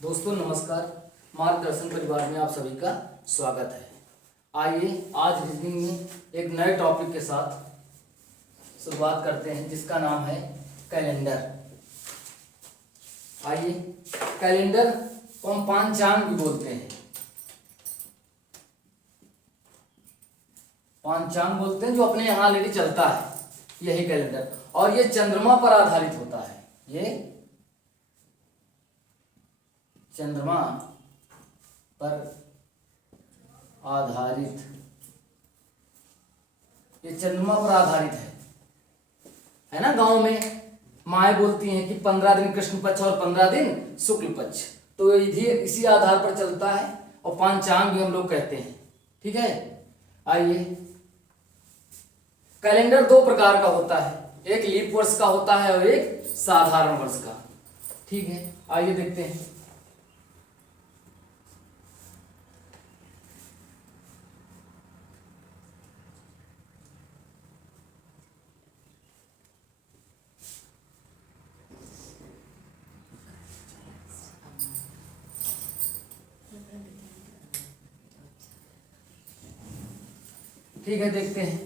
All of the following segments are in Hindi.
दोस्तों नमस्कार। मार्गदर्शन परिवार में आप सभी का स्वागत है। आइए आज रीजनिंग में एक नए टॉपिक के साथ शुरुआत करते हैं जिसका नाम है कैलेंडर। आइए, कैलेंडर को हम पांचांग भी बोलते हैं। पांचांग बोलते हैं जो अपने यहाँ ऑलरेडी चलता है, यही कैलेंडर। और ये चंद्रमा पर आधारित होता है। ये चंद्रमा पर आधारित, ये चंद्रमा पर आधारित है ना। गांव में माएँ बोलती हैं कि 15 दिन कृष्ण पक्ष और 15 दिन शुक्ल पक्ष, तो इसी आधार पर चलता है और पांचांग भी हम लोग कहते हैं। ठीक है। आइए, कैलेंडर दो प्रकार का होता है, एक लीप वर्ष का होता है और एक साधारण वर्ष का। ठीक है, आइए देखते हैं। ठीक है, देखते हैं।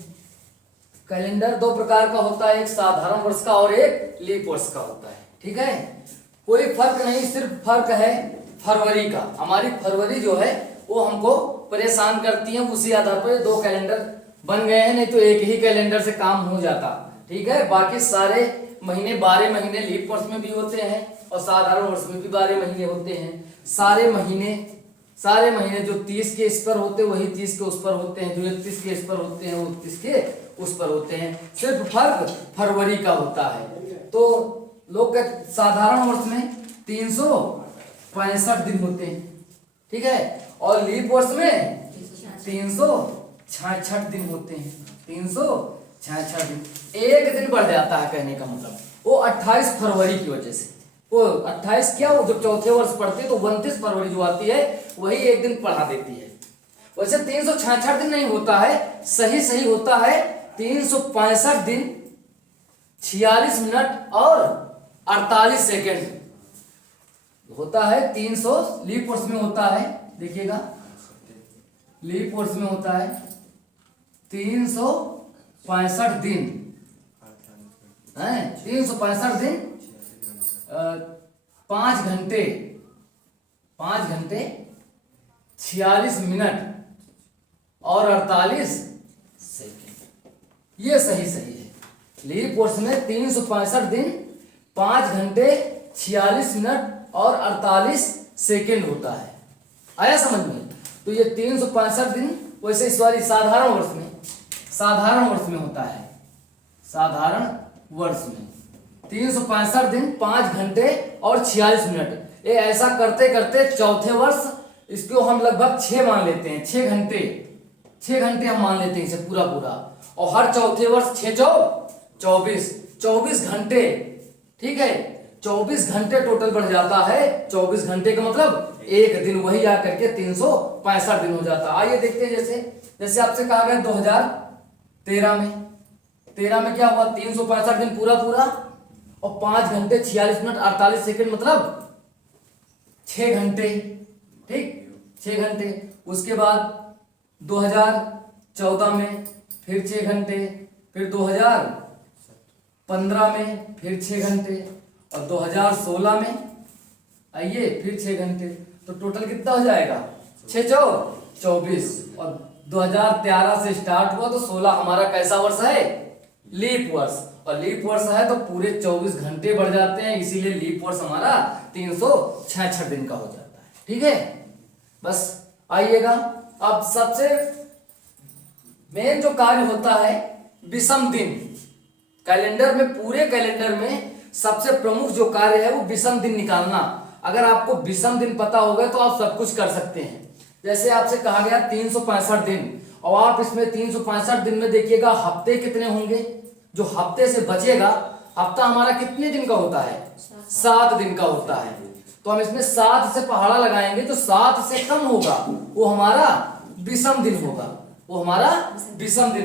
कैलेंडर दो प्रकार का होता है, एक साधारण वर्ष का और एक लीप वर्ष का होता है। ठीक है, कोई फर्क नहीं, सिर्फ फर्क है फरवरी का। हमारी फरवरी जो है वो हमको परेशान करती है, उसी आधार पर दो कैलेंडर बन गए हैं, नहीं तो एक ही कैलेंडर से काम हो जाता। ठीक है, बाकी सारे महीने 12 महीने लीप वर्ष में भी होते हैं और साधारण वर्ष में भी 12 महीने होते हैं। सारे महीने जो 30 के इस पर होते हैं वही 30 के उस पर होते हैं, जो 31 के इस पर होते हैं वो 31 के उस पर होते हैं। सिर्फ फर्क फरवरी का होता है। तो लोग साधारण वर्ष में 365 दिन होते हैं। ठीक है, और लीप वर्ष में 366 दिन होते हैं। 366 दिन, एक दिन बढ़ जाता है। कहने का मतलब वो 28 फरवरी की वजह से, वो 28 क्या, वो जब चौथे वर्ष पढ़ते हैं तो 29 फरवरी जो आती है वही एक दिन पढ़ा देती है। वैसे 366 दिन नहीं होता है, सही होता है 365 दिन 46 मिनट और 48 सेकेंड होता है। 300 लीप वर्ष में होता है, देखिएगा लीप वर्ष में होता है 365 दिन है। 365 दिन 5 घंटे 46 मिनट और 48 सेकेंड, ये सही है। लीप वर्ष में 365 दिन 5 घंटे 46 मिनट और 48 सेकेंड होता है। आया समझ में? तो ये 365 दिन, वैसे सॉरी साधारण वर्ष में होता है। साधारण वर्ष में 365 दिन 5 घंटे और 46 मिनट। ये ऐसा करते करते चौथे वर्ष इसको हम लगभग 6 मान लेते हैं। 6 घंटे हम मान लेते हैं इसे पूरा। और हर चौथे वर्ष 6 24 घंटे। ठीक है, 24 घंटे टोटल बढ़ जाता है। 24 घंटे का मतलब एक दिन, वही आकर के 365 दिन हो जाता है। आइए देखते हैं। जैसे आपसे कहा गया 2013 में क्या हुआ, 365 दिन पूरा और 5 घंटे 46 मिनट 48 सेकेंड, मतलब 6 घंटे। ठीक, 6 घंटे। उसके बाद 2014 में फिर 6 घंटे, फिर 2015 में फिर 6 घंटे और 2016 में आइए फिर 6 घंटे। तो टोटल कितना हो जाएगा, 6 24। और 2013 से स्टार्ट हुआ तो 16 हमारा कैसा वर्ष है, लीप वर्ष। और लीप वर्ष है तो पूरे 24 घंटे बढ़ जाते हैं, इसीलिए लीप वर्ष हमारा 366 दिन का हो जाता है। ठीक है, बस आइएगा। अब सबसे मेन जो कार्य होता है विषम दिन। कैलेंडर में, पूरे कैलेंडर में सबसे प्रमुख जो कार्य है वो विषम दिन निकालना। अगर आपको विषम दिन पता होगा तो आप सब कुछ कर सकते हैं। जैसे आपसे कहा गया 365 दिन, और आप इसमें 365 दिन में देखिएगा हफ्ते कितने होंगे। जो हफ्ते से बचेगा, हफ्ता हमारा कितने दिन का होता है, 7 दिन का होता है। तो हम इसमें 7 से पहाड़ा लगाएंगे तो 7 से कम होगा, वो हमारा विषम दिन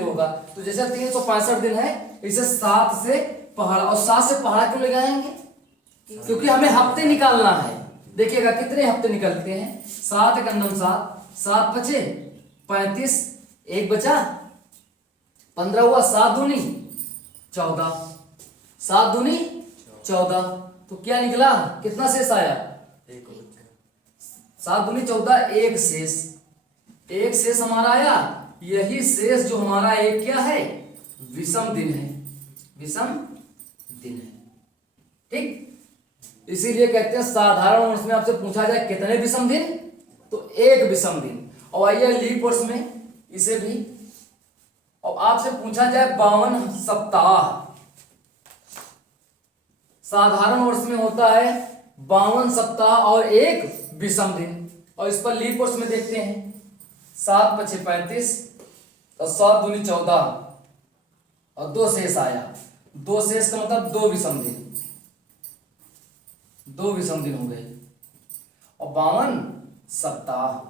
होगा। तो जैसे 365 दिन है, इसे 7 से पहाड़ा, और 7 से पहाड़ा क्यों लगाएंगे, क्योंकि हमें हफ्ते निकालना है। देखिएगा कितने हफ्ते निकलते हैं, 7 एक अंडम 7, 7 बचे 35, एक बचा 15 हुआ, 7 दूनी 14, 7 दूनी 14, तो क्या निकला, कितना शेष आया, 7 दूनी 14, एक शेष, एक शेष हमारा आया। यही शेष जो हमारा एक क्या है, विषम दिन है, विषम दिन है, ठीक। इसीलिए कहते हैं साधारण वर्ष में आपसे पूछा जाए कितने विषम दिन, तो एक विषम दिन। और आइए लीप वर्ष में इसे भी, और आपसे पूछा जाए 52 सप्ताह, साधारण वर्ष में होता है 52 सप्ताह और एक विषम दिन। और इस पर लीप वर्ष में देखते हैं, 7 पछे 35 और 7 दूनी 14 और 2 शेष आया, 2 शेष का मतलब 2 विषम दिन, 2 विषम दिन हो गए। और 52 सप्ताह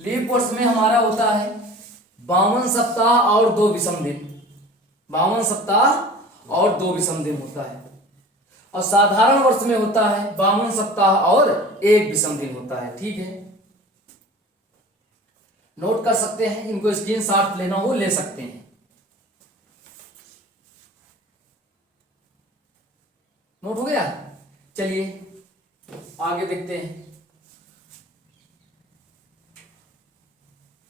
लीप वर्ष में हमारा होता है 52 सप्ताह और 2 विषम दिन, 52 सप्ताह और 2 विषम दिन होता है। और साधारण वर्ष में होता है 52 सप्ताह और 1 विषम दिन होता है, ठीक है। नोट कर सकते हैं, इनको स्क्रीनशॉट लेना हो ले सकते हैं। नोट हो गया, चलिए आगे देखते हैं।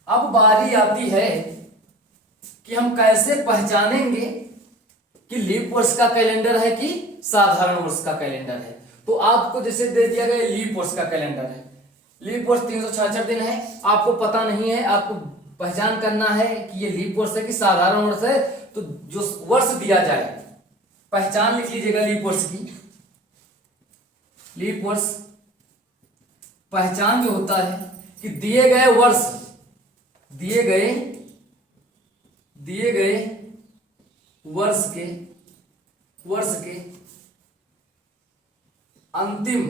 अब बारी आती है कि हम कैसे पहचानेंगे कि लीप वर्ष का कैलेंडर है कि साधारण वर्ष का कैलेंडर है। तो आपको जैसे दे दिया गया लीप वर्ष का कैलेंडर है, लीप वर्ष 366 दिन है, आपको पता नहीं है, आपको पहचान करना है कि ये लीप वर्ष है कि साधारण वर्ष है। तो जो वर्ष दिया जाए पहचान लिख लीजिएगा लीप वर्ष की। लीप वर्ष पहचान जो होता है कि दिए गए वर्ष, दिए गए वर्ष के अंतिम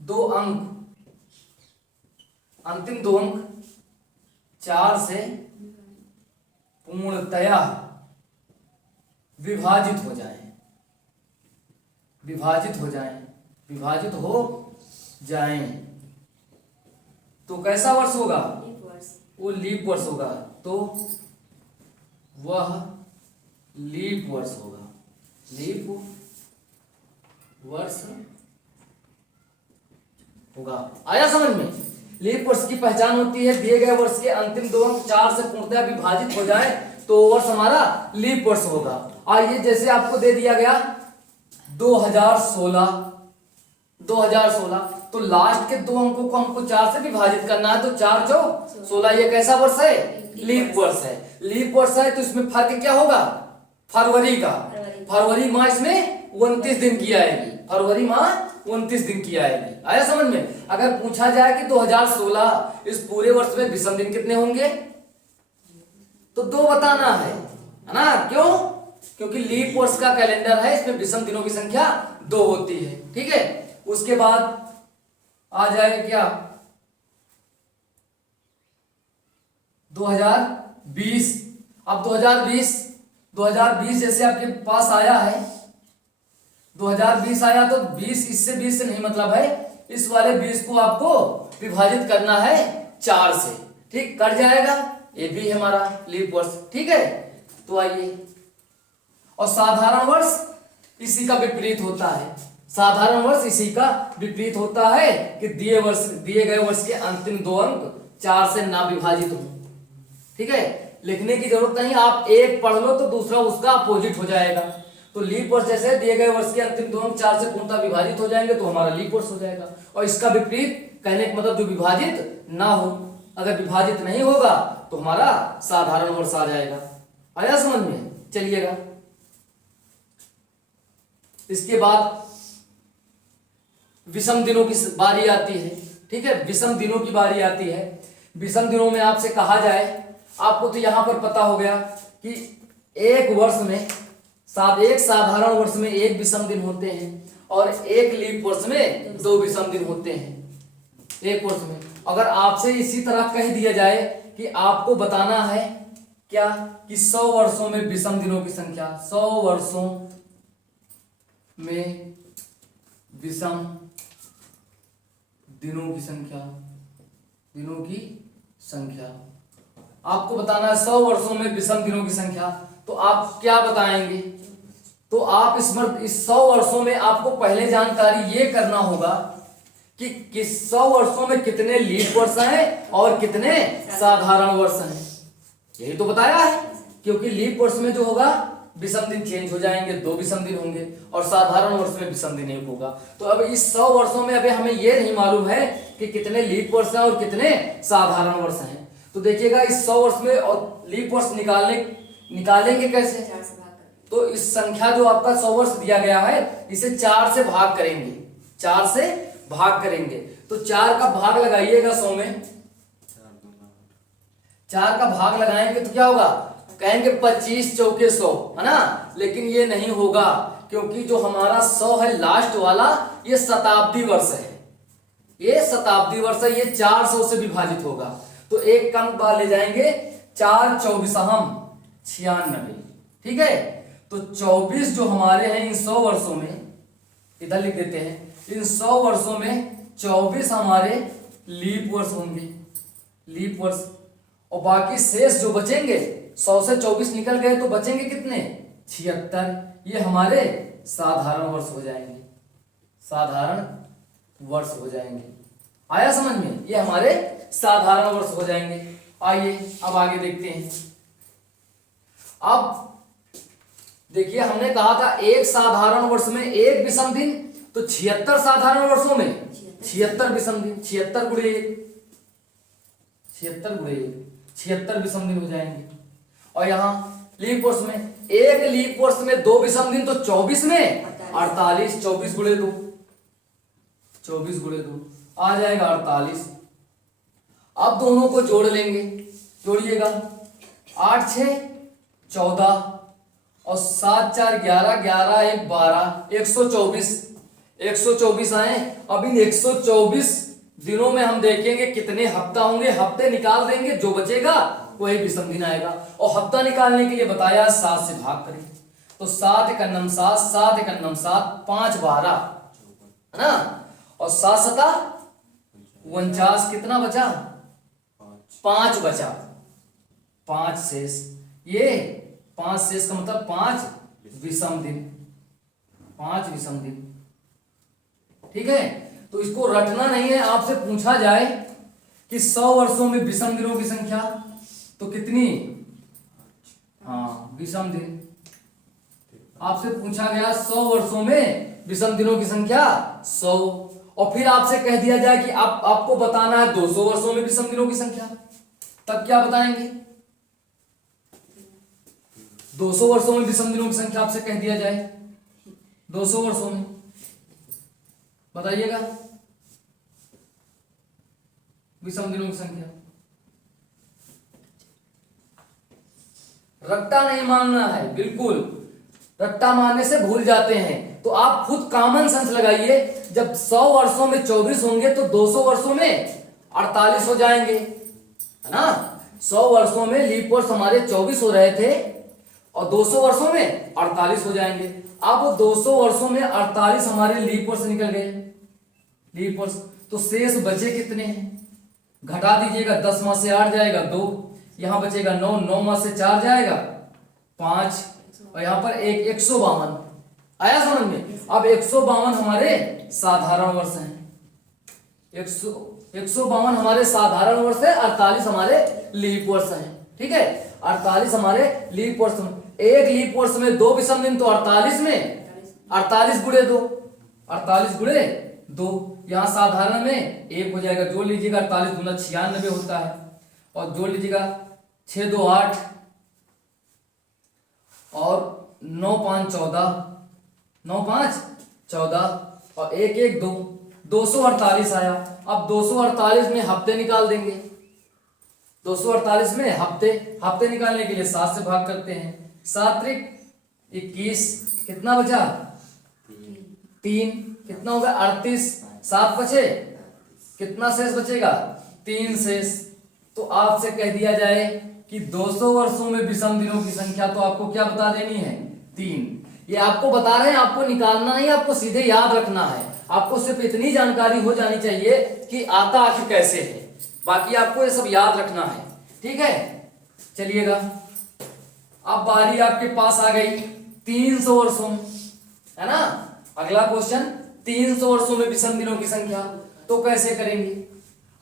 2 अंक, अंतिम 2 अंक 4 से पूर्णतया विभाजित हो जाएं, विभाजित हो जाएं तो कैसा वर्ष होगा, वो लीप वर्ष होगा। तो वह लीप वर्ष होगा, लीप वर्ष होगा। आया समझ में? लीप वर्ष की पहचान होती है दिए गए वर्ष के अंतिम 2 अंक 4 से पूर्णतः विभाजित हो जाए तो वर्ष हमारा लीप वर्ष होगा। आइए जैसे आपको दे दिया गया 2016, तो लास्ट के 2 अंकों को हमको 4 से विभाजित करना है, तो 4 चौ 16, ये कैसा वर्ष है, लीप वर्ष है। लीप वर्ष है तो इसमें फर्क क्या होगा, फरवरी का, फरवरी माह इसमें 29 दिन की आएगी, फरवरी माह 29 दिन की आएगी। आया समझ में? अगर पूछा जाए कि 2016 इस पूरे वर्ष में विषम दिन कितने होंगे, तो 2 बताना है ना? क्यों? क्योंकि लीप वर्ष का कैलेंडर है, इसमें विषम दिनों की संख्या 2 होती है, ठीक है। उसके बाद आ जाए क्या 2020। अब 2020 जैसे आपके पास आया है, 2020 आया तो 20 इससे 20 से नहीं मतलब है, इस वाले 20 को आपको विभाजित करना है 4 से, ठीक, कट जाएगा। ये भी है हमारा लीप वर्ष, ठीक है। तो आइए, और साधारण वर्ष इसी का विपरीत होता है, साधारण वर्ष इसी का विपरीत होता है कि दिए गए वर्ष के अंतिम 2 अंक 4 से ना विभाजित हो, ठीक है। लिखने की जरूरत नहीं, आप एक पढ़ लो तो दूसरा उसका अपोजिट हो जाएगा। तो लीप वर्ष जैसे दिए गए वर्ष के अंतिम 2 अंक 4 से पूर्णतः विभाजित हो जाएंगे तो हमारा लीप वर्ष हो जाएगा। और इसका विपरीत कहने का मतलब जो विभाजित ना हो, अगर विभाजित नहीं होगा तो हमारा साधारण वर्ष आ जाएगा। आया समझ में? चलिएगा, इसके बाद विषम दिनों की बारी आती है, ठीक है। विषम दिनों की बारी आती है। विषम दिनों में आपसे कहा जाए, आपको तो यहां पर पता हो गया कि एक वर्ष में एक साधारण वर्ष में 1 विषम दिन होते हैं और एक लीप वर्ष में 2 विषम दिन होते हैं एक वर्ष में। अगर आपसे इसी तरह कह दिया जाए कि आपको बताना है क्या कि 100 वर्षों में विषम दिनों की संख्या, 100 वर्षों में विषम दिनों की संख्या, दिनों की संख्या आपको बताना है 100 वर्षों में विषम दिनों की संख्या। तो आप क्या बताएंगे? तो आप इस 100 वर्षों में आपको पहले जानकारी ये करना होगा कि किस 100 वर्षों में कितने लीप वर्ष हैं और कितने साधारण वर्ष हैं। यही तो बताया है, क्योंकि लीप वर्ष में जो होगा विषम दिन चेंज हो जाएंगे, 2 विषम दिन होंगे, और साधारण वर्ष में विषम दिन 1 होगा। तो अब इस 100 वर्षों में अभी हमें ये नहीं मालूम है कि कितने लीप वर्ष हैं और कितने साधारण वर्ष हैं। तो देखिएगा इस 100 वर्ष में और लीप वर्ष निकालेंगे कैसे? तो इस संख्या जो आपका 100 वर्ष दिया गया है इसे 4 से भाग करेंगे, 4 से भाग करेंगे। तो 4 का भाग लगाइएगा 100 में, 4 का भाग लगाएंगे तो क्या होगा? कहेंगे 25 चौके 100, है ना? लेकिन ये नहीं होगा, क्योंकि जो हमारा 100 है लास्ट वाला ये शताब्दी वर्ष है, ये शताब्दी वर्ष है, ये 400 से विभाजित होगा। तो एक कम बार ले जाएंगे, 4 24 96, ठीक है? तो 24 जो हमारे हैं इन 100 वर्षों में, इधर लिख देते हैं, इन 100 वर्षों में 24 हमारे लीप वर्ष होंगे, लीप वर्ष। और बाकी शेष जो बचेंगे, 100 से 24 निकल गए तो बचेंगे कितने? 76। ये हमारे साधारण वर्ष हो जाएंगे, साधारण वर्ष हो जाएंगे। आया समझ में? ये हमारे साधारण वर्ष हो जाएंगे। आइए अब आगे देखते हैं। अब देखिए हमने कहा था एक साधारण वर्ष में 1 विषम दिन, तो 76 साधारण वर्षों में 76 विषम दिन, 76 गुणे 76 विषम दिन हो जाएंगे। और यहाँ लीप वर्ष में, एक लीप वर्ष में 2 विषम दिन, तो 24 में 48, 24 गुणे 2, 24 गुणे 2 आ जाएगा 48। अब दोनों को जोड़ लेंगे, जोड़िएगा, 8 6 14 और 7 4 11, 11 1 12, 124 आए। अब इन 124 दिनों में हम देखेंगे कितने हफ्ता होंगे, हफ्ते निकाल देंगे, जो बचेगा वही विषम दिन आएगा। और हफ्ता निकालने के लिए बताया 7 से भाग करें, तो 7 1 9 7, 7 1 9 7, 5 12, है ना? और 7 7 49, कितना बचा? 5 बचा, 5 शेष। ये 5 शेष का मतलब 5 विषम दिन, 5 विषम दिन, ठीक है? तो इसको रटना नहीं है। आपसे पूछा जाए कि 100 वर्षों में विषम दिनों की संख्या तो कितनी? हाँ, विषम दिन। आपसे पूछा गया 100 वर्षों में विषम दिनों की संख्या 100, और फिर आपसे कह दिया जाए कि आपको बताना है 200 वर्षों में विषम दिनों की संख्या, तब क्या बताएंगे? 200 वर्षों में विषम दिनों की संख्या आपसे कह दिया जाए, 200 वर्षों में बताइएगा विषम दिनों की संख्या। रट्टा नहीं मानना है, बिल्कुल रट्टा मारने से भूल जाते हैं। तो आप खुद कॉमन सेंस लगाइए, जब 100 वर्षों में 24 होंगे तो 200 वर्षों में 48 हो जाएंगे, है ना? 100 वर्षों में लीप वर्ष हमारे 24 हो रहे थे और 200 वर्षों में 48 हो जाएंगे। अब 200 वर्षों में 48 हमारे लीप वर्ष निकल गए, लीप वर्ष। तो शेष बचे कितने हैं? घटा दीजिएगा, 10 माह से 8 जाएगा 2, यहां बचेगा 9, 9 माह से 4 जाएगा 5, और यहां पर 152 आया समझ में? अब 152 हमारे साधारण वर्ष हैं, 152 हमारे साधारण वर्ष है, 48 हमारे लीप वर्ष हैं, ठीक है? 48 हमारे लीप वर्ष में, एक लीप वर्ष में 2 विषम दिन, तो 48 में 48 गुणे 2, 48 गुणे 2, यहां साधारण में 1 हो जाएगा, जोड़ लीजिएगा, 48 दूना 96 होता है, और जोड़ लीजिएगा 6 2 8 और 9 5 14, 9 5 14 और 1 1 2, 248 आया। अब 248 में हफ्ते निकाल देंगे, 248 में हफ्ते निकालने के लिए 7 से भाग करते हैं, 7 त्रिक 21, कितना बचा? 3, कितना होगा? 38, 7 बचे, कितना शेष बचेगा? 3 शेष। तो आपसे कह दिया जाए कि 200 वर्षों में विषम दिनों की संख्या, तो आपको क्या बता देनी है? 3। ये आपको बता रहे हैं, आपको निकालना नहीं, आपको सीधे याद रखना है। आपको सिर्फ इतनी जानकारी हो जानी चाहिए कि आता आखिर कैसे है, बाकी आपको ये सब याद रखना है। ठीक है, चलिएगा अब बारी आपके पास आ गई 300 वर्षों में, है ना। अगला क्वेश्चन 300 वर्षों में विषम दिनों की संख्या, तो कैसे करेंगे।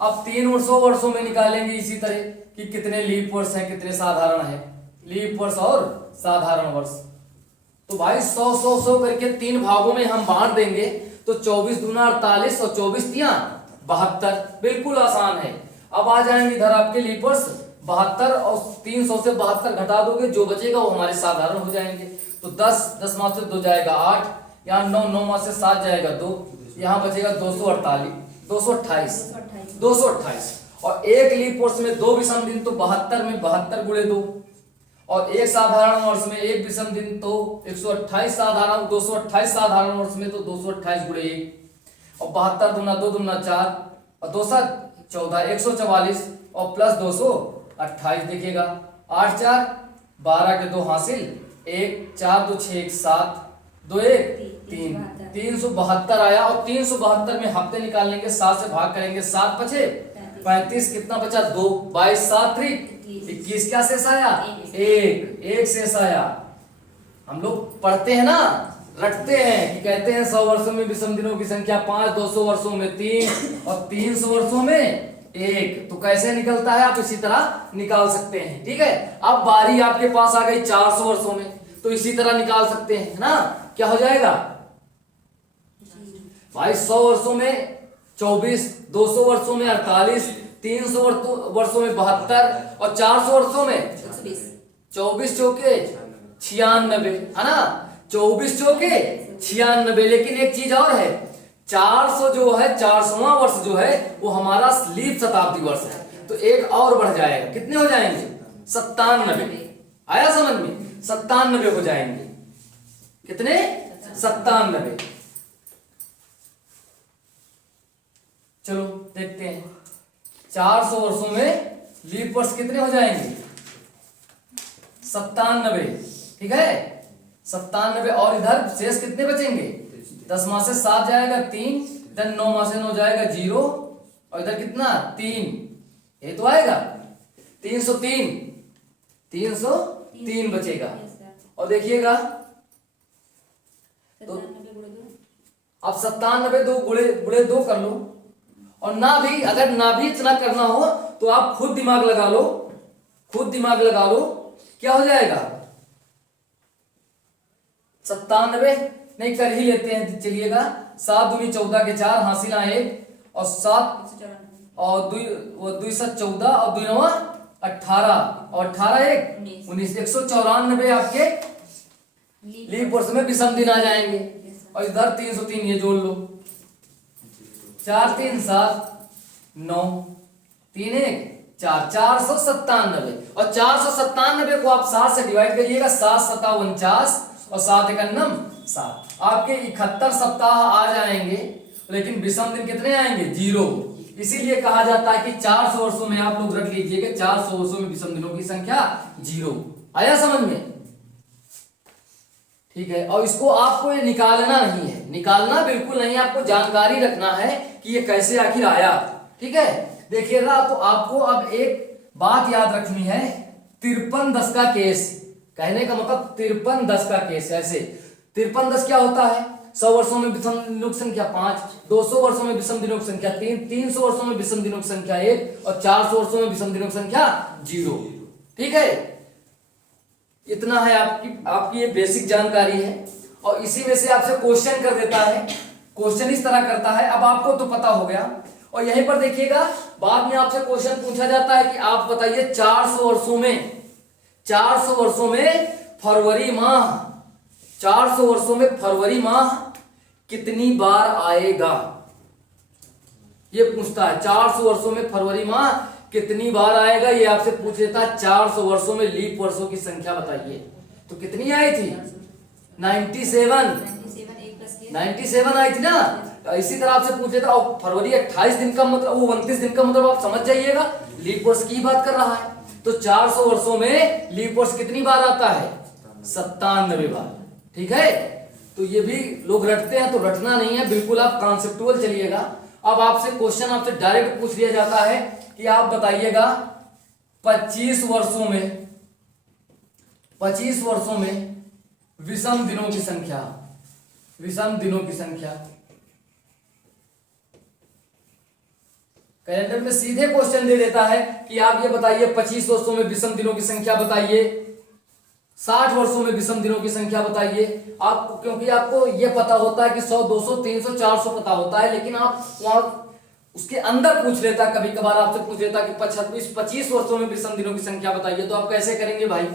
अब 300 वर्षों में निकालेंगे इसी तरह कि कितने लीप वर्ष हैं, कितने साधारण है, लीप वर्ष और साधारण वर्ष। तो भाई 100 करके 3 भागों में हम बांट देंगे, तो 24 दूना 48 और 24 तिया 72, बिल्कुल आसान है। अब आ जाएंगे इधर आपके लीप वर्ष 72 और 300 से 72 घटा दोगे, जो बचेगा वो हमारे साधारण हो जाएंगे। तो 10 माह से 2 जाएगा 8, यहाँ 9 माह से 7 जाएगा 2, यहाँ बचेगा 228 और एक लीप वर्ष में 2 विषम दिन, तो 72 में 72 गुणे 2, और एक साधारण वर्ष में 1 विषम दिन, तो 128 साधारण, 228 साधारण वर्ष में तो 228 गुणे 1, और 72 दूना 2 दूना 4 और 2 14 144 और प्लस 228। देखिएगा 8 4 12 के 2 हासिल 1 4 2 6 1 7 2 1 3 372 आया। और 372 में हफ्ते निकाल लेंगे, 7 से भाग करेंगे, 7 बचे 35, कितना बचा 2, 22 7 3 21, क्या शेष आया 1 शेष आया। हम लोग पढ़ते हैं ना, रटते हैं कि कहते हैं 100 वर्षों में विषम दिनों की संख्या 5, 200 वर्षों में 3 और 300 वर्षों में 1। तो कैसे निकलता है, आप इसी तरह निकाल सकते हैं। ठीक है, अब बारी आपके पास आ गई 400 वर्षों में, तो इसी तरह निकाल सकते हैं, है ना। क्या हो जाएगा भाई, 100 वर्षों में 24, 200 वर्षों में 48, 300 वर्षों में 72 और 400 वर्षों में 24 चौके 96, है ना। 24 चौके 96। लेकिन एक चीज और है, 400 जो है, 400वां वर्ष जो है वो हमारा लीप शताब्दी वर्ष है, तो एक और बढ़ जाएगा, कितने हो जाएंगे 97। आया समझ में, 97 हो जाएंगे, कितने 97। चलो देखते हैं 400 वर्षों में लीप वर्ष कितने हो जाएंगे 97। ठीक है, 97 और इधर शेष कितने बचेंगे, 10 माह से 7 जाएगा 3, इधर 9 माह से 9 जाएगा 0 और इधर कितना 3, ये तो आएगा 303 बचेगा। और देखिएगा तो अब 97 2 गुणे 2 कर लो, और ना भी अगर ना भी इतना करना हो तो आप खुद दिमाग लगा लो, क्या हो जाएगा 97 नहीं कर ही लेते हैं, चलिएगा 7 दूनी 14 के 4 हासिल 1 और 7 और 2 7 14 और 2 9 18 और 18 1 19 194 आपके लीप वर्ष में विषम दिन आ जाएंगे। और इधर 303 ये जोड़ लो, 4 3 7 9 3 1 4 497 और 497 को आप 7 से डिवाइड करिएगा, 7 7 49 और 7 1 7, आपके 71 सप्ताह आ जाएंगे। लेकिन विषम दिन कितने आएंगे 0, इसीलिए कहा जाता है कि 400 वर्षों में आप लोग रख लीजिएगा 400 वर्षों में विषम दिनों की संख्या 0। आया समझ में, ठीक है। और इसको आपको ये निकालना नहीं है, निकालना बिल्कुल नहीं है, आपको जानकारी रखना है कि ये कैसे आखिर आया। ठीक है, देखिएगा तो आपको अब एक बात याद रखनी है, 53-10 का केस, कहने का मतलब 53-10 का केस। ऐसे 53-10 क्या होता है, 100 वर्षों में विषम दिनों की संख्या 5, 200 वर्षों में विषम दिनों की संख्या 3, 300 वर्षों में विषम दिनों की संख्या 1 और 400 वर्षों में विषम दिनों की संख्या 0। ठीक है, इतना है आपकी ये बेसिक जानकारी है। और इसी में से आपसे क्वेश्चन कर देता है, क्वेश्चन इस तरह करता है। अब आपको तो पता हो गया, और यहीं पर देखिएगा बाद में आपसे क्वेश्चन पूछा जाता है कि आप बताइए 400 वर्षों में फरवरी माह, 400 वर्षों में फरवरी माह कितनी बार आएगा, ये पूछता है। 400 वर्षों में फरवरी माह कितनी बार आएगा, ये आपसे पूछ लेता है। 400 वर्षों में लीप वर्षों की संख्या बताइए, तो कितनी आई थी 97 आई थी ना। इसी तरह आपसे पूछ लेता, और फरवरी 28 दिन का मतलब, वो 29 दिन का मतलब आप समझ जाइएगा, लीप वर्ष की बात कर रहा है। तो 400 वर्षों में लीप वर्ष कितनी बार आता है 97 बार। ठीक है, तो ये भी लोग रटते हैं, तो रटना नहीं है, बिल्कुल आप कॉन्सेप्टुअल चलिएगा। अब आपसे क्वेश्चन आपसे डायरेक्ट पूछ लिया जाता है कि आप बताइएगा 25 वर्षों में विषम दिनों की संख्या, विषम दिनों की संख्या। कैलेंडर में सीधे क्वेश्चन दे देता है कि आप ये बताइए 25 वर्षों में विषम दिनों की संख्या बताइए, 60 वर्षों में विषम दिनों की संख्या बताइए। आपको, क्योंकि आपको ये पता होता है कि 100, 200, 300, 400 पता होता है, लेकिन आप वहां उसके अंदर पूछ लेता, कभी कभार आपसे पूछ लेता कि 25 वर्षों में विषम दिनों की संख्या बताइए, तो आप कैसे करेंगे भाई?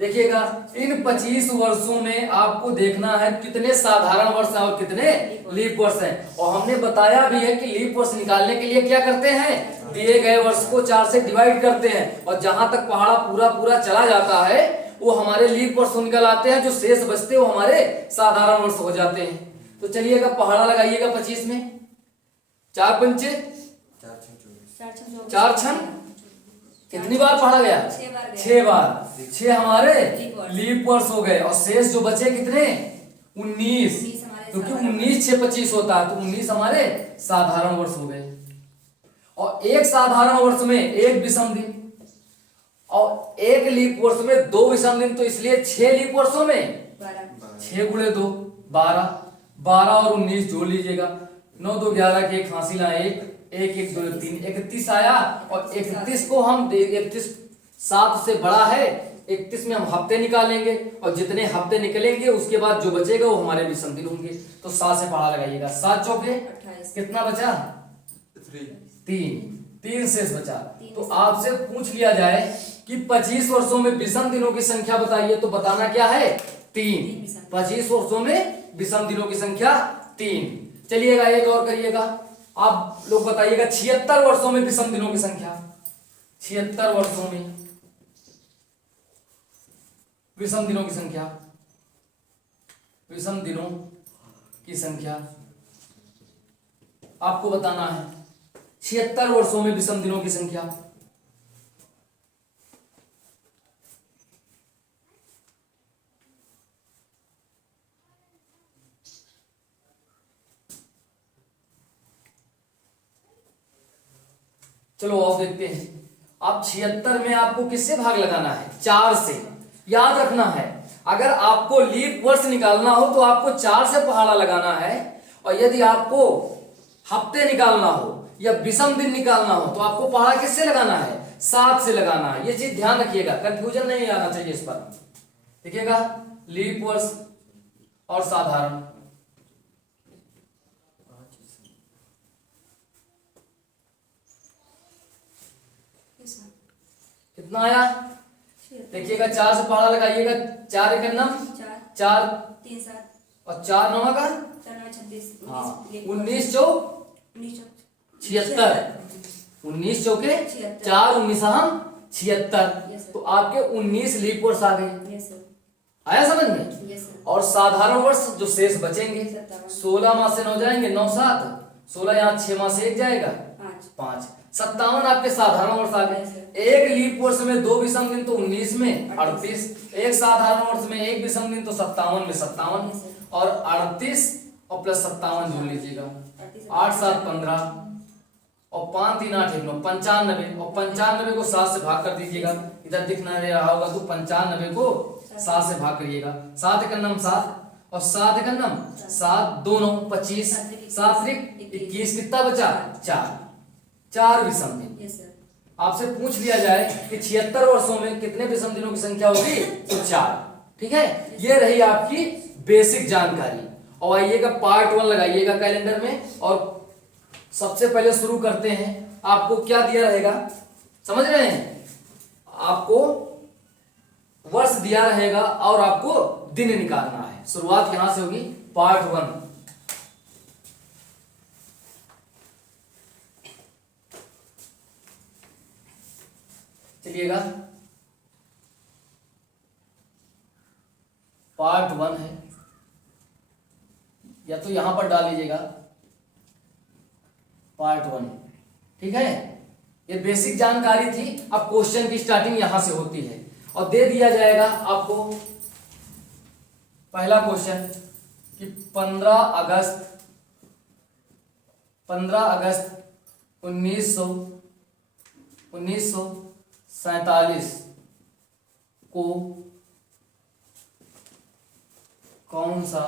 देखिएगा, इन 25 वर्षों में आपको देखना है कितने साधारण वर्ष हैं और कितने लीप वर्ष हैं। और हमने बताया भी है कि लीप वर्ष निकालने के लिए क्या करते हैं, दिए गए वर्ष को 4 से डिवाइड करते हैं, और जहां तक पहाड़ा पूरा पूरा चला जाता है वो हमारे लीप वर्ष निकल आते हैं, जो शेष बचते हैं वो हमारे साधारण वर्ष हो जाते हैं। तो चलिएगा पहाड़ा लगाइएगा 25 में, 4 पंचे 4 छन, कितनी बार पढ़ा गया? 6 बार। 6 हमारे लीप वर्ष हो गए, और शेष जो बचे कितने? 19, क्योंकि 19 6 25 होता है, तो 19 हमारे साधारण वर्ष हो गए। और एक साधारण वर्ष में एक विषम दिन, और एक लीप वर्ष में 2 विषम दिन, तो इसलिए 6 लीप वर्षों में 6 गुणे 2 12, 12 और 19 जोड़ लीजिएगा, 9 2 11 के फांसी ला 1 1 1 2 3 31 आया। और 31 को हम 31 7 से बड़ा है, 31 में हम हफ्ते निकालेंगे, और जितने हफ्ते निकलेंगे उसके बाद जो बचेगा वो हमारे विषम दिन होंगे। तो 7 से पढ़ा लगाइएगा, 7 चौके कितना बचा? 3 शेष बचा। तो आपसे पूछ लिया जाए कि 25 वर्षों में विषम दिनों की संख्या बताइए, तो बताना क्या है? 3। 25 वर्षों में विषम दिनों की संख्या 3। चलिएगा एक और करिएगा, आप लोग बताइएगा 76 वर्षों में विषम दिनों की संख्या, 76 वर्षों में विषम दिनों की संख्या, विषम दिनों की संख्या आपको बताना है। 76 वर्षों में विषम दिनों की संख्या, चलो और देखते हैं। अब 76 में आपको किससे भाग लगाना है? 4 से। याद रखना है, अगर आपको लीप वर्ष निकालना हो तो आपको 4 से पहाड़ा लगाना है, और यदि आपको हफ्ते निकालना हो या विषम दिन निकालना हो तो आपको पहाड़ा किससे लगाना है? 7 से लगाना है। ये चीज ध्यान रखिएगा, कंफ्यूजन नहीं आना चाहिए इस पर। देखिएगा, लीप वर्ष और साधारण, कितना आया? देखिएगा, 4 से पहाड़ा लगाइएगा, 4 एक नम 4 3 7 और 4 9 का 26 19 चौक 76, 19 चौके 4 19 हम 76, तो आपके 19 लीप वर्ष आ गए। आया समझ में? और साधारण वर्ष जो शेष बचेंगे, 16 माह से 9 जाएंगे, 9 7 16, यहाँ 6 माह से 1 जाएगा 5, 57 आपके साधारण वर्ष आ गए। एक लीप वर्ष में 2 विषम दिन तो 19 में 38, एक साधारण वर्ष में 1 विषम दिन तो 57 में 57, और 38 और प्लस 57 जोड़ लीजिएगा, 8 7 15 और 5 3 8 1 9 95, और 95 को 7 से भाग कर दीजिएगा, इधर दिख नहीं रहा होगा तो 95 को 7 से भाग करिएगा, 7 एक नम 7 और 7 एक नम 7 2 9 25, 7 त्रिक 21, कितना बचा? 4 विषम दिन। आपसे पूछ लिया जाए कि 76 वर्षों में कितने विषम दिनों की संख्या होगी, तो 4। ठीक है, ये रही आपकी बेसिक जानकारी। और आइएगा पार्ट 1 लगाइएगा कैलेंडर में, और सबसे पहले शुरू करते हैं। आपको क्या दिया रहेगा, समझ रहे हैं? आपको वर्ष दिया रहेगा और आपको दिन निकालना है। शुरुआत यहां से होगी, पार्ट 1। चलिएगा, पार्ट 1 है, या तो यहां पर डाल लीजिएगा पार्ट 1। ठीक है, ये बेसिक जानकारी थी। अब क्वेश्चन की स्टार्टिंग यहां से होती है, और दे दिया जाएगा आपको पहला क्वेश्चन कि 15 अगस्त 1947 को कौन सा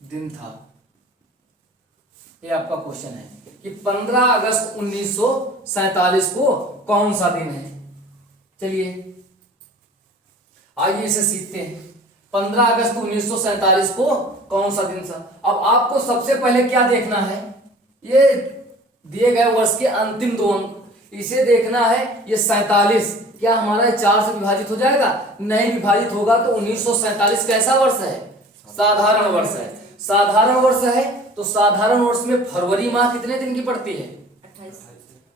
दिन था? ये आपका क्वेश्चन है कि 15 अगस्त 1947 को कौन सा दिन है। चलिए आइए इसे सीखते हैं। 15 अगस्त 1947 को कौन सा दिन था? अब आपको सबसे पहले क्या देखना है, ये दिए गए वर्ष के अंतिम 2 अंक, इसे देखना है। ये 47 क्या हमारा 4 से विभाजित हो जाएगा? नहीं विभाजित होगा। तो 1947 कैसा वर्ष है? साधारण वर्ष है। साधारण वर्ष है तो साधारण वर्ष में फरवरी माह कितने दिन की पड़ती है?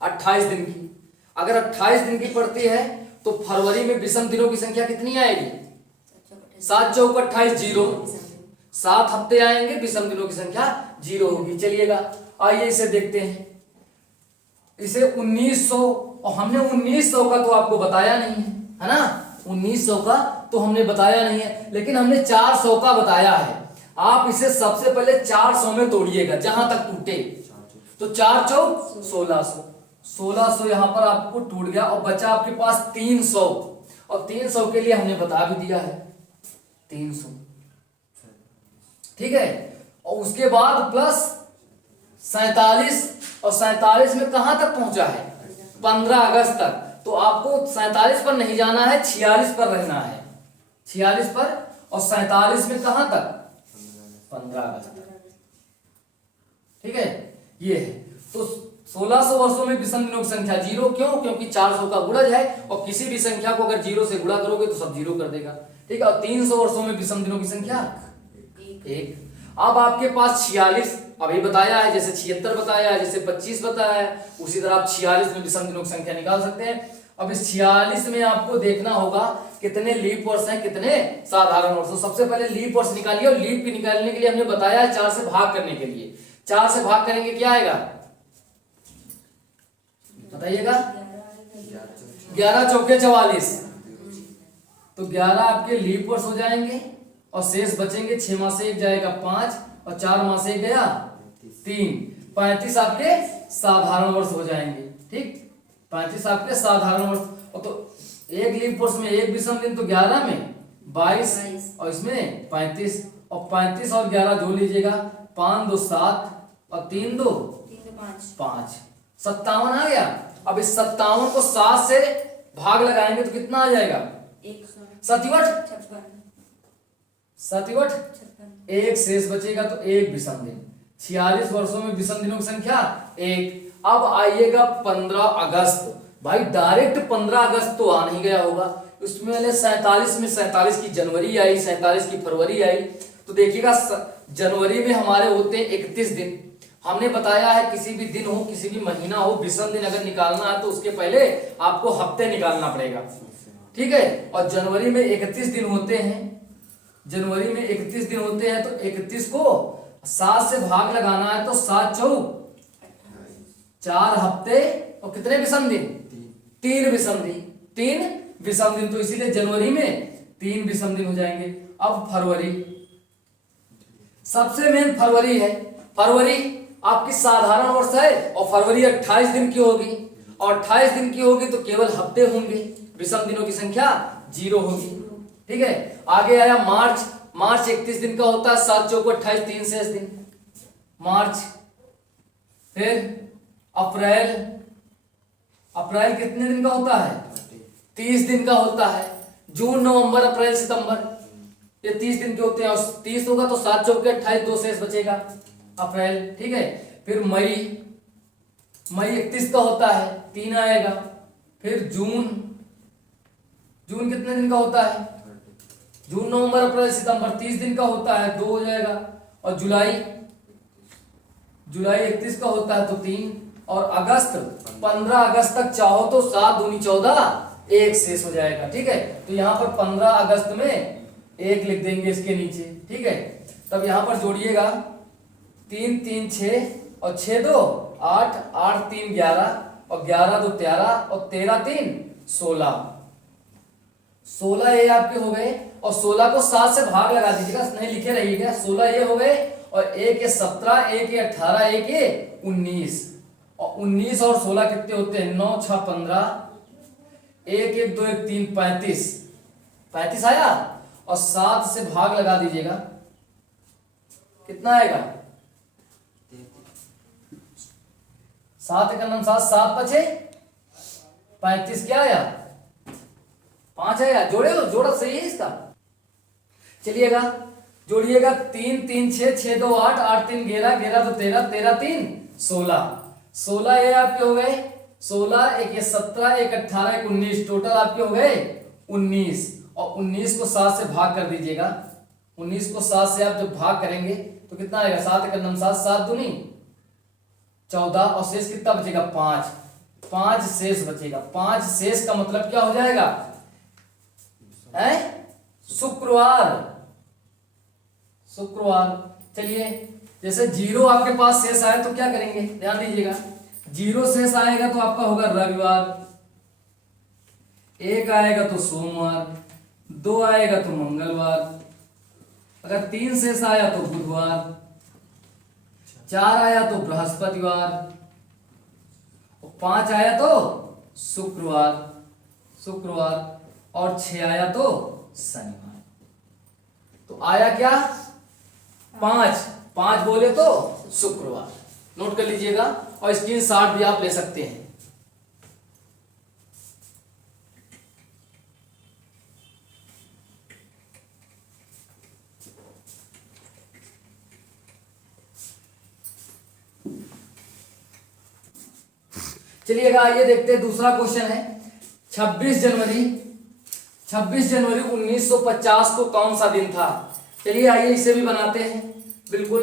28 दिन की। अगर 28 दिन की पड़ती है तो फरवरी में विषम दिनों की संख्या कितनी आएगी? 7 चौक 28 0। 7 हफ्ते आएंगे, विषम दिनों की संख्या 0 होगी। चलिएगा आइए इसे देखते हैं। इसे 1900, और हमने 1900 का तो आपको बताया नहीं है ना? 1900 का तो हमने बताया नहीं है, लेकिन हमने 400 का बताया है। आप इसे सबसे पहले 400 में तोड़िएगा जहां तक टूटे। तो 4 चौक 1600, 1600 यहां पर आपको टूट गया और बचा आपके पास 300। और 300 के लिए हमने बता भी दिया है 300, ठीक है। और उसके बाद प्लस 47, और 47 में कहां तक पहुंचा है? 15 अगस्त तक। तो आपको 47 पर नहीं जाना है, 46 पर रहना है। 46 पर, और 47 में कहां तक? 15 अगस्त तक, ठीक है। ये है तो 1600 वर्षों में विषम दिनों की संख्या 0। क्यों? क्योंकि 400 का गुणज है और किसी भी संख्या को अगर 0 से गुणा करोगे तो सब 0 कर देगा, ठीक है। और 300 वर्षों में विषम दिनों की संख्या 1। अब आपके पास 46 अभी बताया है, जैसे 76 बताया है, जैसे 25 बताया है, उसी तरह आप 46 में विषम दिनों की संख्या निकाल सकते हैं। अब इस 46 में आपको देखना होगा कितने लीप वर्ष हैं, कितने साधारण वर्ष। तो सबसे पहले लीप वर्ष निकालिए, और लीप की निकालने के लिए हमने बताया है 4 से भाग करने के लिए। 4 से भाग करेंगे क्या आएगा बताइएगा? 11 चौके 44। तो 11 आपके लीप वर्ष हो जाएंगे और शेष बचेंगे। 6 माह से 1 जाएगा 5, और 4 माह से 1 गया 3। 35 आपके साधारण वर्ष हो जाएंगे, ठीक। 35 आपके साधारण वर्ष। और तो एक लीप वर्ष में एक विषम दिन, तो 11 में 22 और इसमें 35, और 35 और 11 जोड़ लीजिएगा। 5 2 7 और 3 2 5, 57 आ गया। अब इस 57 को 7 से भाग लगाएंगे तो कितना आ जाएगा? 57 एक शेष बचेगा तो एक विषम दिन। 46 वर्षों में विषम दिनों की संख्या 1। अब आइएगा 15 अगस्त। भाई डायरेक्ट 15 अगस्त तो आ नहीं गया होगा, उसमें 47 में 47 की जनवरी आई, 47 की फरवरी आई। तो देखिएगा जनवरी में हमारे होते हैं 31 दिन। हमने बताया है किसी भी दिन हो, किसी भी महीना हो, विषम दिन अगर निकालना है तो उसके पहले आपको हफ्ते निकालना पड़ेगा, ठीक है। और जनवरी में 31 दिन होते हैं। जनवरी में 31 दिन होते हैं, तो 31 को 7 से भाग लगाना है, तो 7 चौक 4 हफ्ते, और कितने विषम दिन? 3 विषम दिन। 3 विषम दिन, तो इसीलिए जनवरी में 3 विषम दिन हो जाएंगे। अब फरवरी, सबसे मेन फरवरी है। फरवरी आपकी साधारण वर्ष है और फरवरी 28 दिन की होगी, और 28 दिन की होगी तो केवल हफ्ते होंगे, विषम दिनों की संख्या 0 होगी, ठीक है। आगे आया मार्च। मार्च 31 दिन का होता है, 7 चौक 28, 3 शेष दिन मार्च। फिर अप्रैल। अप्रैल कितने दिन का होता है? 30 दिन का होता है। जून नवंबर अप्रैल सितंबर ये 30 दिन के होते हैं, और 30 होगा तो 7 चौक 28, 2 शेष बचेगा अप्रैल, ठीक है। फिर मई। मई 31 का होता है, 3 आएगा। फिर जून। जून कितने दिन का होता है? जून नवंबर अप्रैल सितंबर 30 दिन का होता है, 2 हो जाएगा। और जुलाई। जुलाई 31 का होता है तो 3। और अगस्त 15 अगस्त तक चाहो तो 7 दूनी 14, 1 शेष हो जाएगा, ठीक है। तो यहाँ पर 15 अगस्त में 1 लिख देंगे इसके नीचे, ठीक है। तब यहाँ पर जोड़िएगा 3 3 6 और 6 2 8, 8 3 11 और 11 2 13 और 13 3 16। 16 ये आपके हो गए और 16 को 7 से भाग लगा दीजिएगा, नहीं लिखे रहिएगा। 16 ये हो गए और एक ये 17, एक ये 18, एक ये 19 और 19 और 16 कितने होते हैं? 9 6 15, 1 1 2 1 3 35, 35 आया और 7 से भाग लगा दीजिएगा, कितना आएगा? 7 का नाम 7, 7 पचे 35, क्या आया? 5 आया। जोड़े हो, जोड़ा सही है इसका। चलिएगा जोड़िएगा, 3 3 6 6 2 8 8 3 11 11 2 13 13 3 16, 16 ये आपके हो गए 16, एक ये 17, एक 18, एक 19, टोटल आपके हो गए 19 और 19 को 7 से भाग कर दीजिएगा। 19 को 7 से आप जब भाग करेंगे तो कितना आएगा? 7 का नाम 7, 7 दूनी 14 और शेष कितना बचेगा? 5, 5 शेष बचेगा। 5 शेष का मतलब क्या हो जाएगा? है शुक्रवार, शुक्रवार। चलिए जैसे 0 आपके पास शेष आए तो क्या करेंगे? ध्यान दीजिएगा, 0 शेष आएगा तो आपका होगा रविवार, 1 आएगा तो सोमवार, 2 आएगा तो मंगलवार, अगर 3 शेष आया तो बुधवार, 4 आया तो बृहस्पतिवार और 5 आया तो शुक्रवार, शुक्रवार और 6 आया तो शनिवार। तो आया क्या? 5, 5 बोले तो शुक्रवार। नोट कर लीजिएगा और स्क्रीनशॉट भी आप ले सकते हैं। चलिएगा आइए देखते हैं दूसरा क्वेश्चन है। 26 जनवरी 1950 को कौन सा दिन था? चलिए आइए इसे भी बनाते हैं। बिल्कुल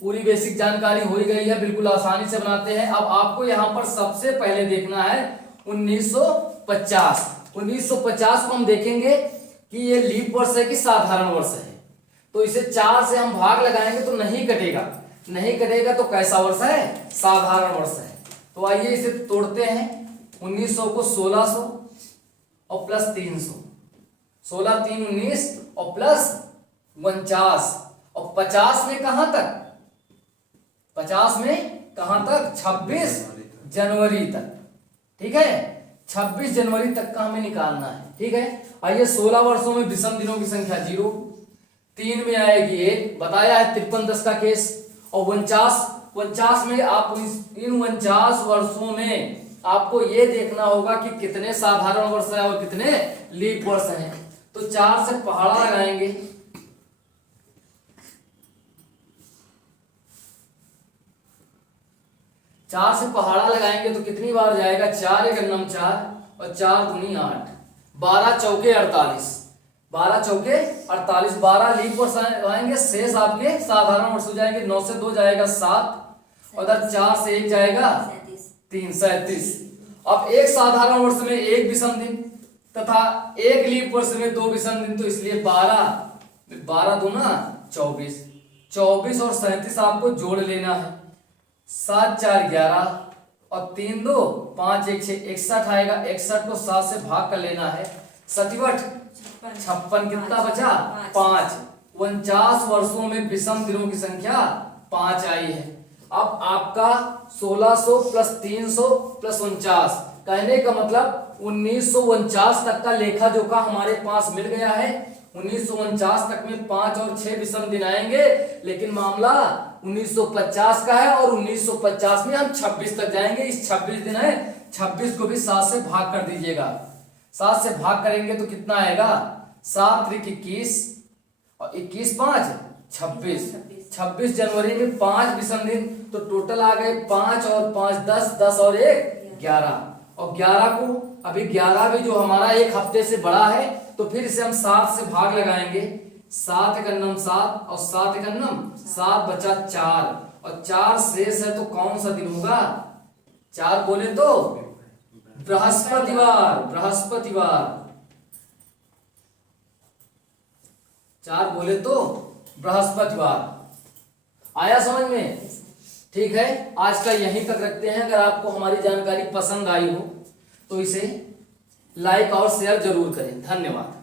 पूरी बेसिक जानकारी हो ही गई है, बिल्कुल आसानी से बनाते हैं। अब आपको यहाँ पर सबसे पहले देखना है 1950। 1950 को हम देखेंगे कि ये लीप वर्ष है कि साधारण वर्ष है। तो इसे 4 से हम भाग लगाएंगे तो नहीं कटेगा, नहीं कटेगा तो कैसा वर्ष है? साधारण वर्ष है। तो आइए इसे तोड़ते हैं। 1900 को 1600 और प्लस 300, 16 3 19 और प्लस 49 और 50 में कहां तक? 50 में कहां तक? 26 जनवरी तक। ठीक है, 26 जनवरी तक का हमें निकालना है। ठीक है, आइए 16 वर्षों में विषम दिनों की संख्या 0, 3 में आएगी 1, बताया है 5310 का केस, और 49 में आप इन 49 वर्षों में आपको ये देखना होगा कि कितने साधारण वर्ष है और कितने लीप वर्ष हैं। तो 4 से पहाड़ा लगाएंगे, तो कितनी बार जाएगा? 4 एक अन्नम 4 और 4 दूनी 8, 12 चौके 48, 12 चौके 48, 12 लीप वर्ष आएंगे, शेष आपके साधारण वर्ष हो जाएंगे। 9 से 2 जाएगा 7 और 4 से 1 जाएगा 3, 37। अब एक साधारण वर्ष में 1 विषम दिन तथा 1 लीप वर्ष में 2 विषम दिन, तो इसलिए 12 दूना 24, 24 और 37 आपको जोड़ लेना है। 7 4 11 और 3 2 5 1 6 61 आएगा। 61 को 7 से भाग कर लेना है। 57 56, कितना बचा? 5। 49 वर्षों में विषम दिनों की संख्या 5 आई है। अब आपका 1600 प्लस 300 प्लस 49, कहने का मतलब 1949 तक का लेखा जोखा हमारे पास मिल गया है। 1949 तक में 5 और 6 विषम दिन आएंगे, लेकिन मामला 1950 का है और 1950 में हम 26 तक जाएंगे। इस 26 दिन है, 26 को भी 7 से भाग कर दीजिएगा। 7 से भाग करेंगे तो कितना आएगा? 7 त्रिक 21 और 21 5 26। 26 जनवरी में 5 विषम दिन, तो टोटल आ गए 5 और 5 10, 10 और 1 11, और 11 को अभी 11 भी जो हमारा एक हफ्ते से बड़ा है, तो फिर इसे हम 7 से भाग लगाएंगे। 7 एक अन्नम 7 और 7 एक अन्नम 7, बचा 4 और 4 शेष है, तो कौन सा दिन होगा? 4 बोले तो बृहस्पतिवार, बृहस्पतिवार। 4 बोले तो बृहस्पतिवार। आया समझ में? ठीक है, आज का यहीं तक रखते हैं। अगर आपको हमारी जानकारी पसंद आई हो तो इसे लाइक और शेयर जरूर करें। धन्यवाद।